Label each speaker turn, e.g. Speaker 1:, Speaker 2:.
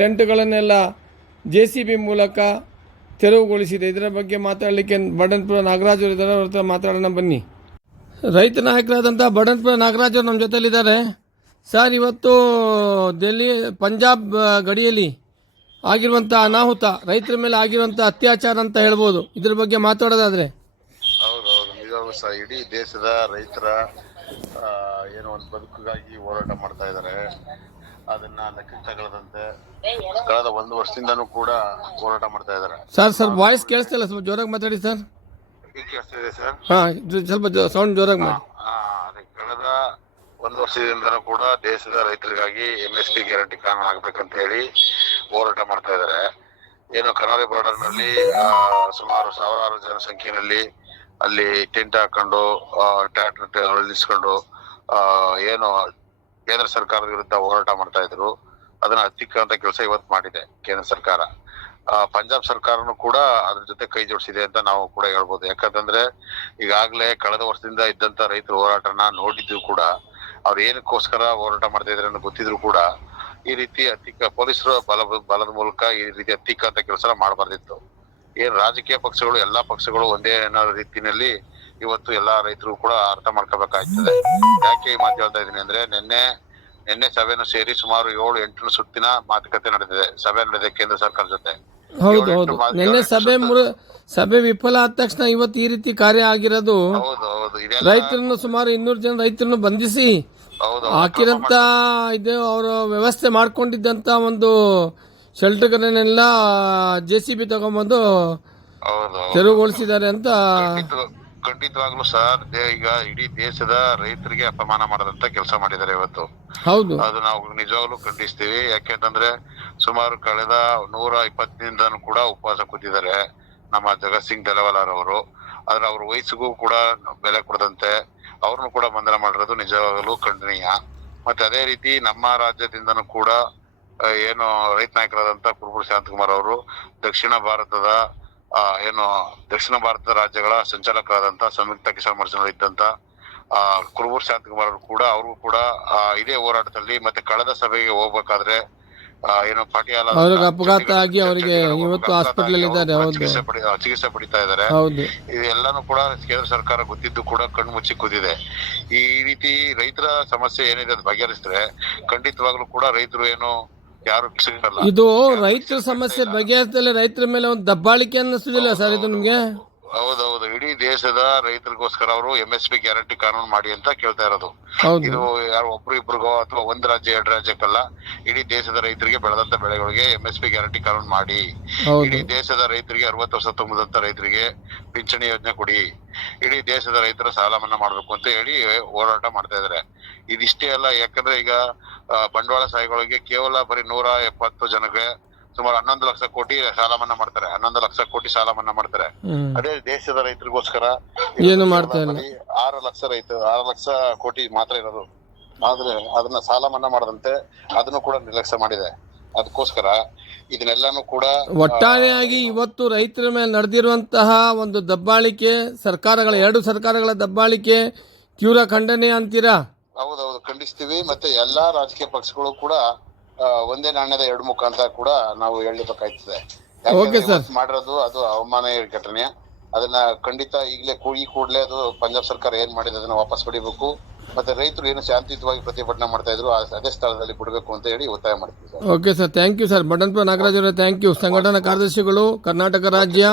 Speaker 1: ಟೆಂಟ್ಗಳನ್ನೆಲ್ಲ J C B ಮೂಲಕ ತೆರವುಗೊಳಿಸಿದೆ. ಇದರ ಬಗ್ಗೆ ಮಾತಾಡಲಿಕ್ಕೆ ಬಡನ್ಪುರ ನಾಗರಾಜ್ ಅವರು ಇದ್ದಾರೆ. ಅವ್ರ ಹತ್ರ ಮಾತಾಡೋಣ ಬನ್ನಿ. ರೈತ ನಾಯಕರಾದಂಥ ಬಡನ್ಪುರ ನಾಗರಾಜ್ ಅವರು ನಮ್ಮ ಜೊತೆಯಲ್ಲಿದ್ದಾರೆ ಸರ್, ಇವತ್ತು ದೆಲ್ಲಿ ಪಂಜಾಬ್ ಗಡಿಯಲ್ಲಿ ಆಗಿರುವಂಥ ಅನಾಹುತ, ರೈತರ ಮೇಲೆ ಆಗಿರುವಂಥ ಅತ್ಯಾಚಾರ ಅಂತ ಹೇಳ್ಬೋದು. ಇದ್ರ ಬಗ್ಗೆ ಮಾತಾಡೋದಾದ್ರೆ.
Speaker 2: ಇಡೀ ದೇಶದ ರೈತರ ಏನೋ ಒಂದು ಬದುಕಿಗಾಗಿ ಹೋರಾಟ ಮಾಡ್ತಾ ಇದ್ದಾರೆ. ಅದನ್ನ ಲೆಕ್ಕಕ್ಕೆ ತಗೊಳ್ಳದಂತೆ ಕಳೆದ ಒಂದು ವರ್ಷದಿಂದನೂ ಕೂಡ ಹೋರಾಟ ಮಾಡ್ತಾ ಇದ್ದಾರೆ.
Speaker 1: ಸರ್ ಸರ್ ವಾಯ್ಸ್ ಕೇಳಿಸ್ತಿಲ್ಲ ಸ್ವಲ್ಪ ಜೋರಾಗಿ ಮಾತಾಡಿ ಸರ್.
Speaker 2: ಈಗ ಕೇಳಿಸ್ತಿದೆ ಸರ್?
Speaker 1: ಹಾಂ ಸ್ವಲ್ಪ ಸೌಂಡ್ ಜೋರಾಗಿ ಮಾಡಿ
Speaker 2: ಆ, ಅದೇ ಕಳೆದ ಒಂದು ವರ್ಷದಿಂದನೂ ಕೂಡ ದೇಶದ ರೈತರಿಗಾಗಿ ಎಂ ಎಸ್ ಪಿ ಗ್ಯಾರಂಟಿ ಕಾನೂನು ಆಗ್ಬೇಕಂತ ಹೇಳಿ ಹೋರಾಟ ಮಾಡ್ತಾ ಇದ್ದಾರೆ. ಏನು ಕರಾವಳಿ ಬಾರ್ಡರ್ನಲ್ಲಿ ಆ, ಸುಮಾರು ಸಾವಿರಾರು ಜನಸಂಖ್ಯೆಯಲ್ಲಿ ಅಲ್ಲಿ ಟೆಂಟ್ ಹಾಕೊಂಡು ಟ್ರ್ಯಾಕ್ಟರ್ ನಿಲ್ಸ್ಕೊಂಡು ಆ, ಏನು ಕೇಂದ್ರ ಸರ್ಕಾರದ ವಿರುದ್ಧ ಹೋರಾಟ ಮಾಡ್ತಾ ಇದ್ರು. ಅದನ್ನ ಹತ್ತಿಕ್ಕಂತ ಕೆಲಸ ಇವತ್ತು ಮಾಡಿದೆ ಕೇಂದ್ರ ಸರ್ಕಾರ. ಪಂಜಾಬ್ ಸರ್ಕಾರನು ಕೂಡ ಅದ್ರ ಜೊತೆ ಕೈ ಜೋಡಿಸಿದೆ ಅಂತ ನಾವು ಕೂಡ ಹೇಳ್ಬೋದು. ಯಾಕಂತಂದ್ರೆ ಈಗಾಗಲೇ ಕಳೆದ ವರ್ಷದಿಂದ ಇದ್ದಂತ ರೈತರ ಹೋರಾಟನ ನೋಡಿದ್ದು ಕೂಡ, ಅವ್ರು ಏನಕ್ಕೋಸ್ಕರ ಹೋರಾಟ ಮಾಡ್ತಾ ಇದ್ರೆ ಗೊತ್ತಿದ್ರು ಕೂಡ ಈ ರೀತಿ ಅತಿಕ್ಕ ಪೊಲೀಸರು ಬಲ, ಬಲದ ಮೂಲಕ ಈ ರೀತಿ ಅತಿಕ್ಕ ಅಂತ ಕೆಲಸ ಮಾಡಬಾರ್ದಿತ್ತು. ಏನ್ ರಾಜಕೀಯ ಪಕ್ಷಗಳು, ಎಲ್ಲಾ ಪಕ್ಷಗಳು ಒಂದೇ ಅನ್ನೋ ರೀತಿನಲ್ಲಿ ಇವತ್ತು ಎಲ್ಲಾ ರೈತರು ಕೂಡ ಅರ್ಥ ಮಾಡ್ಕೋಬೇಕಾಗ್ತದೆ. ಯಾಕೆ ಈ ಮಾತು ಹೇಳ್ತಾ ಇದೀನಿ ಅಂದ್ರೆ ನಿನ್ನೆ ನಿನ್ನೆ ಸಭೆನೂ ಸೇರಿ ಸುಮಾರು ಏಳು ಎಂಟು ಸುತ್ತಿನ ಮಾತುಕತೆ ನಡೆದಿದೆ. ಸಭೆ ನಡೆದಿದೆ ಕೇಂದ್ರ ಸರ್ಕಾರ ಜೊತೆ.
Speaker 1: ಹೌದು ಹೌದು. ನಿನ್ನೆ ಸಭೆ ಸಭೆ ವಿಫಲ ಆದ ತಕ್ಷಣ ಇವತ್ತು ಈ ರೀತಿ ಕಾರ್ಯ ಆಗಿರೋದು ರೈತರನ್ನು ಸುಮಾರು ಇನ್ನೂರು ಜನ ರೈತರನ್ನು ಬಂಧಿಸಿ ಹಾಕಿರಂತ ಇದು ಅವರು ವ್ಯವಸ್ಥೆ ಮಾಡ್ಕೊಂಡಿದ್ದಂತ ಒಂದು ಶೆಲ್ಟರ್ಗಳನ್ನೆಲ್ಲ ಜೆ ಸಿ ಬಿ ತಗೊಂಬಂದು ತೆರವುಗೊಳಿಸಿದ್ದಾರೆ ಅಂತ
Speaker 2: ಖಂಡಿತವಾಗ್ಲೂ ಸರ್ ಈಗ ಇಡೀ ದೇಶದ ರೈತರಿಗೆ ಅಪಮಾನ ಮಾಡದಂತ ಕೆಲಸ ಮಾಡಿದ್ದಾರೆ ಇವತ್ತು.
Speaker 1: ಹೌದು.
Speaker 2: ಅದು ನಾವು ನಿಜವಾಗ್ಲೂ ಖಂಡಿಸ್ತೀವಿ. ಯಾಕೆಂತಂದ್ರೆ ಸುಮಾರು ಕಳೆದ ನೂರ ಇಪ್ಪತ್ತಿನಿಂದನೂ ಕೂಡ ಉಪವಾಸ ಕೂತಿದ್ದಾರೆ ನಮ್ಮ ಜಗತ್ ಸಿಂಗ್ ದಲವಲಾರ್ ಅವರು. ಆದ್ರೆ ಅವ್ರ ವಯಸ್ಸಿಗೂ ಕೂಡ ಬೆಲೆ ಕೊಡದಂತೆ ಅವ್ರನ್ನು ಕೂಡ ಬಂಧನ ಮಾಡಿರೋದು ನಿಜವಾಗಲೂ ಖಂಡನೀಯ. ಮತ್ತೆ ಅದೇ ರೀತಿ ನಮ್ಮ ರಾಜ್ಯದಿಂದನೂ ಕೂಡ ಏನು ರೈತ ನಾಯಕರಾದಂತ ಕುರುಬೂರು ಶಾಂತಕುಮಾರ್ ಅವರು ದಕ್ಷಿಣ ಭಾರತದ ಏನು ದಕ್ಷಿಣ ಭಾರತದ ರಾಜ್ಯಗಳ ಸಂಚಾಲಕರಾದಂತಹ ಸಂಯುಕ್ತ ಕಿಸಾನ್ ಮೋರ್ಚಾ ಇದ್ದಂತ ಆ ಕುರುಬೂರ್ ಶಾಂತಕುಮಾರ್ ಅವರು ಕೂಡ ಅವ್ರಿಗೂ ಕೂಡ ಆ, ಇದೇ ಹೋರಾಟದಲ್ಲಿ ಮತ್ತೆ ಕಳೆದ ಸಭೆಗೆ ಹೋಗ್ಬೇಕಾದ್ರೆ ಏನು ಪಾಟಿಯಾಲ
Speaker 1: ಅವ್ರಿಗೆ ಅಪಘಾತ ಆಗಿ ಅವರಿಗೆ ಇವತ್ತು ಹಾಸ್ಪಿಟಲ್ ಇದ್ದಾರೆ.
Speaker 2: ಚಿಕಿತ್ಸೆ ಪಡಿ ಚಿಕಿತ್ಸೆ ಪಡಿತಾ ಇದ್ದಾರೆ. ಇದೆಲ್ಲಾನು ಕೂಡ ಕೇಂದ್ರ ಸರ್ಕಾರ ಗೊತ್ತಿದ್ದು ಕೂಡ ಕಣ್ಣು ಮುಚ್ಚಿ ಕೂತಿದೆ. ಈ ರೀತಿ ರೈತರ ಸಮಸ್ಯೆ ಏನಿದೆ ಅದು ಬಗೆಹರಿಸಿದ್ರೆ ಖಂಡಿತವಾಗ್ಲೂ ಕೂಡ ರೈತರು ಏನು ಯಾರು ಸಿಗಲ್ಲ
Speaker 1: ಇದು ರೈತರ ಸಮಸ್ಯೆ ಬಗೆಹರಿಸದಲ್ಲಿ ರೈತರ ಮೇಲೆ ಒಂದು ದಬ್ಬಾಳಿಕೆ ಅನ್ನಿಸುದಿಲ್ಲ ಸರ್ ಇದು ನಿಮ್ಗೆ?
Speaker 2: ಹೌದೌದು. ಇಡೀ ದೇಶದ ರೈತರಿಗೋಸ್ಕರ ಅವರು ಎಂ ಎಸ್ ಪಿ ಗ್ಯಾರಂಟಿ ಕಾನೂನು ಮಾಡಿ ಅಂತ ಕೇಳ್ತಾ ಇರೋದು.
Speaker 1: ಹೌದು.
Speaker 2: ಇದು ಯಾರು ಒಬ್ರು ಇಬ್ರಿಗೋ ಅಥವಾ ಒಂದ್ ರಾಜ್ಯ ಎರಡ್ ರಾಜ್ಯಕ್ಕಲ್ಲ ಇಡೀ ದೇಶದ ರೈತರಿಗೆ ಬೆಳೆದಂತ ಬೆಳೆಗಳಿಗೆ ಎಂ ಎಸ್ ಪಿ ಗ್ಯಾರಂಟಿ ಕಾನೂನು ಮಾಡಿ.
Speaker 1: ಹೌದು.
Speaker 2: ಇಡೀ ದೇಶದ ರೈತರಿಗೆ ಅರವತ್ತು ವರ್ಷ ತುಂಬದಂತ ರೈತರಿಗೆ ಪಿಂಚಣಿ ಯೋಜನೆ ಕೊಡಿ. ಇಡೀ ದೇಶದ ರೈತರ ಸಾಲ ಮನ್ನಾ ಮಾಡ್ಬೇಕು ಅಂತ ಹೇಳಿ ಹೋರಾಟ ಮಾಡ್ತಾ ಇದಾರೆ. ಇದಿಷ್ಟೇ ಅಲ್ಲ ಯಾಕಂದ್ರೆ ಈಗ ಬಂಡವಾಳ ಸಾಹಿಗಳಿಗೆ ಕೇವಲ ಬರೀ ನೂರ ಎಪ್ಪತ್ತು ಜನಕ್ಕೆ ಸುಮಾರು ಹನ್ನೊಂದು ಲಕ್ಷ ಕೋಟಿ ಸಾಲ ಮನ್ನಾ ಮಾಡ್ತಾರೆ. ಹನ್ನೊಂದು ಲಕ್ಷ ಕೋಟಿ ಸಾಲ ಮನ್ನಾ ಮಾಡ್ತಾರೆ ಅದೇ ದೇಶದ ರೈತರಿಗೋಸ್ಕರ
Speaker 1: ಏನು ಮಾಡ್ತಾ ಇಲ್ಲ.
Speaker 2: ಬರೀ ಆರು ಲಕ್ಷ ರೈತ ಆರು ಲಕ್ಷ ಕೋಟಿ ಮಾತ್ರ ಇರೋದು. ಆದ್ರೆ ಅದನ್ನ ಸಾಲ ಮನ್ನಾ ಮಾಡದಂತೆ ಅದನ್ನು ಕೂಡ ನಿರ್ಲಕ್ಷ್ಯ ಮಾಡಿದೆ. ಅದಕ್ಕೋಸ್ಕರ ಇದನ್ನೆಲ್ಲಾನು ಕೂಡ
Speaker 1: ಒಟ್ಟಾರೆಯಾಗಿ ಇವತ್ತು ರೈತರ ಮೇಲೆ ನಡೆದಿರುವಂತಹ ಒಂದು ದಬ್ಬಾಳಿಕೆ ಸರ್ಕಾರಗಳ ಎರಡು ಸರ್ಕಾರಗಳ ದಬ್ಬಾಳಿಕೆ ತೀವ್ರ ಖಂಡನೆ ಅಂತೀರಾ?
Speaker 2: ಹೌದೌದು ಖಂಡಿಸ್ತೀವಿ. ಮತ್ತೆ ಎಲ್ಲಾ ರಾಜಕೀಯ ಪಕ್ಷಗಳು ಕೂಡ ಆ, ಒಂದೇ ನಾಣ್ಯದ ಎರಡು ಮುಖ ಅಂತ ಕೂಡ ನಾವು ಹೇಳಬೇಕಾಗ್ತದೆ
Speaker 1: Okay, sir.
Speaker 2: ಮಾಡಿರೋದು ಅದು ಅವಮಾನ ಘಟನೆ. ಅದನ್ನ ಖಂಡಿತ ಈಗಲೇ ಈ ಕೂಡಲೇ ಅದು ಪಂಜಾಬ್ ಸರ್ಕಾರ ಏನ್ ಮಾಡಿದೆ ಅದನ್ನ ವಾಪಸ್ ಪಡಿಬೇಕು. ಮತ್ತೆ ರೈತರು ಏನು ಶಾಂತಿಯುತವಾಗಿ ಪ್ರತಿಭಟನೆ ಮಾಡ್ತಾ ಇದ್ರು ಆ- ಅದೇ ಸ್ಥಳದಲ್ಲಿ ಕೊಡಬೇಕು ಅಂತ ಹೇಳಿ ಒತ್ತಾಯ ಮಾಡ್ತೀವಿ sir
Speaker 1: okay sir thank you sir ಬಡಂತ Nagaraj ಅವರೇ ಥ್ಯಾಂಕ್ ಯು ಸಂಘಟನಾ ಕಾರ್ಯದರ್ಶಿಗಳು ಕರ್ನಾಟಕ ರಾಜ್ಯ